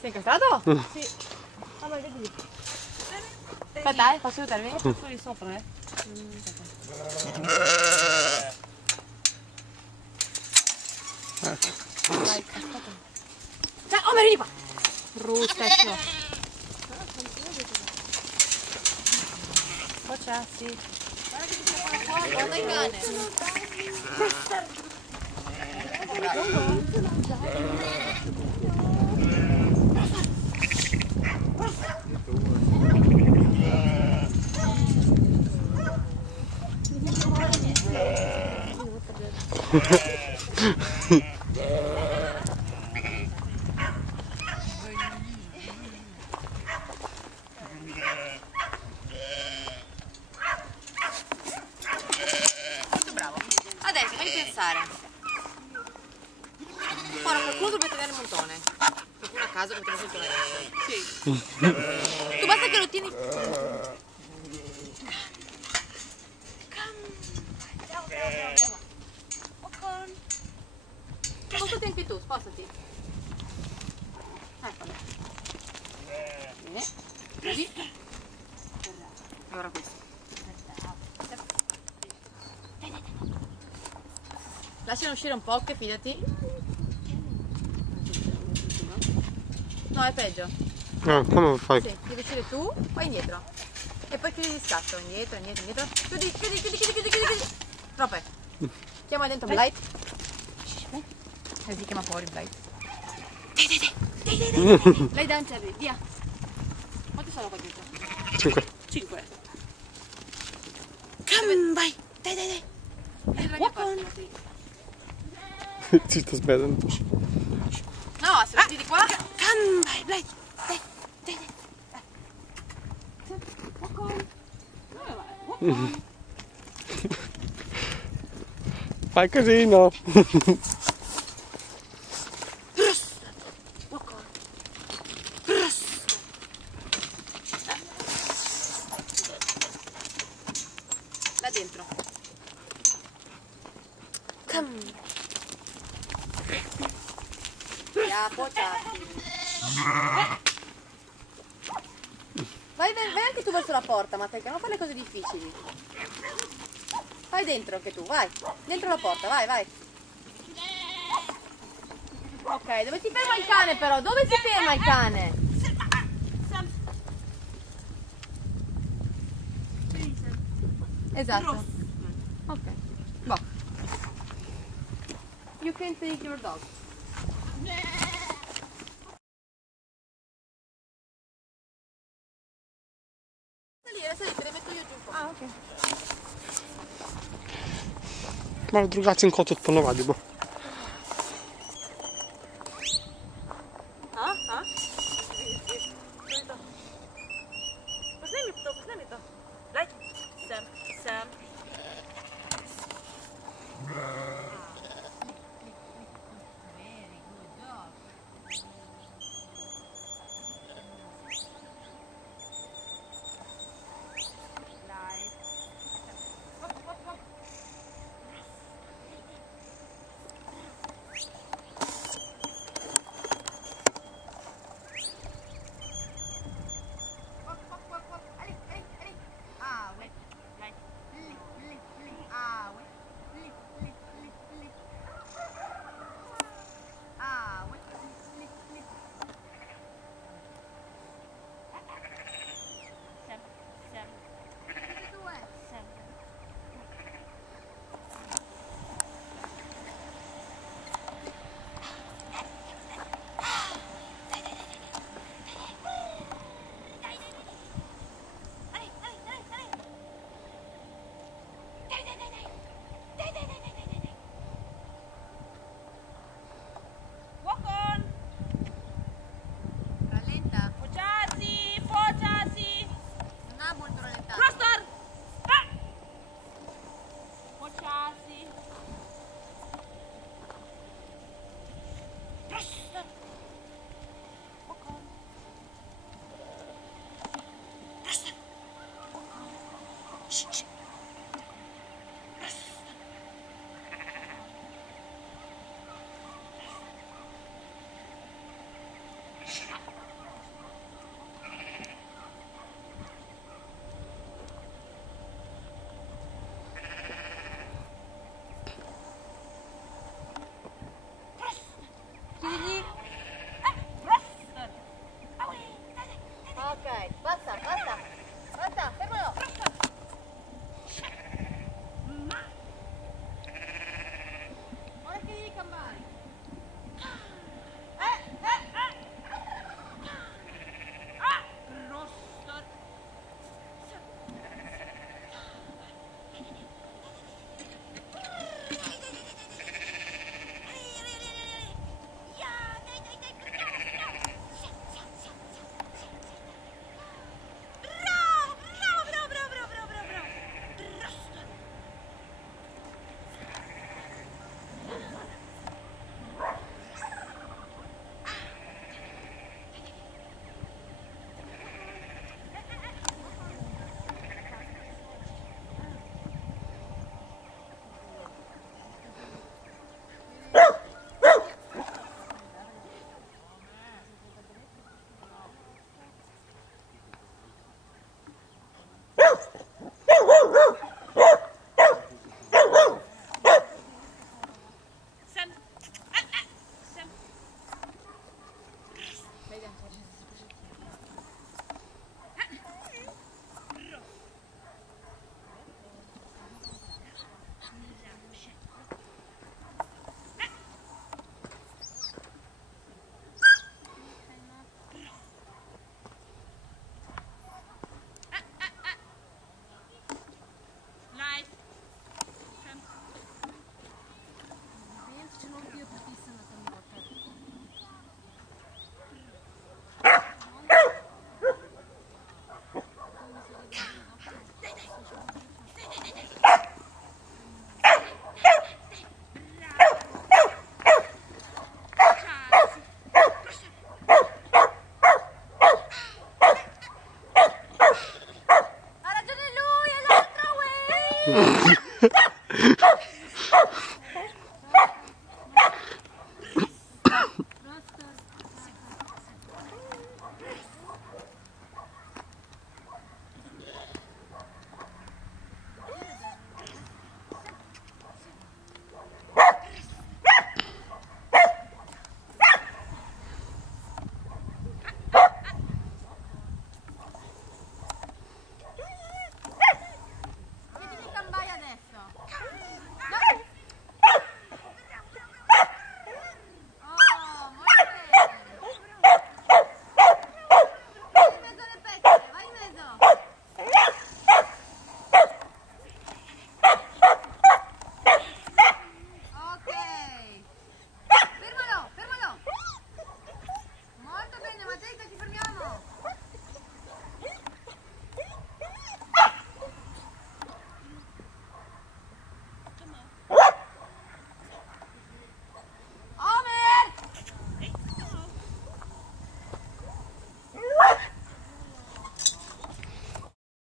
Sei incastrato? Sì. Vabbè, vedi lì. Aspetta, posso aiutarmi? Sto lì sopra, Vai, aspetta. Oh, vieni qua! Brutto. C'è, sì. Guarda il cane. Adesso fammi pensare. Ora qualcuno dovrebbe tagliare il montone. Qualcuno a caso che potrebbe tagliare. Sì. Tu basta che lo tieni. Spostati anche tu, spostati. Eccolo. Bene. Così. E ora questo. Lascialo uscire un po', che fidati. No, è peggio. No, come fai? Sì, devi uscire tu, poi indietro. E poi chiudi di scatto, indietro. Chiudi. Troppo. Chiama dentro Blight. E si chiama fuori Blight. Lei da un cherry, via. Quanti sono qua dietro? 5. Come, vai. Dai. Walk on. Ci sto aspettando. No, se metti di qua. Come, vai, Blight. Dai. Walk on. Dove vai? Walk on. Fai casino. Là dentro. Come. Vai anche tu verso la porta, Matteca, non fare le cose difficili. Vai dentro anche tu, vai. Dentro la porta, vai. Ok, dove si ferma il cane però? Dove si ferma il cane? Esatto. Ok. Boh. You can take your dog. Salire, te le metto io giù un po'. Ah, ok. Ma drugacie in kotu odpanować, bo... Poznajmy to. Light. Sam.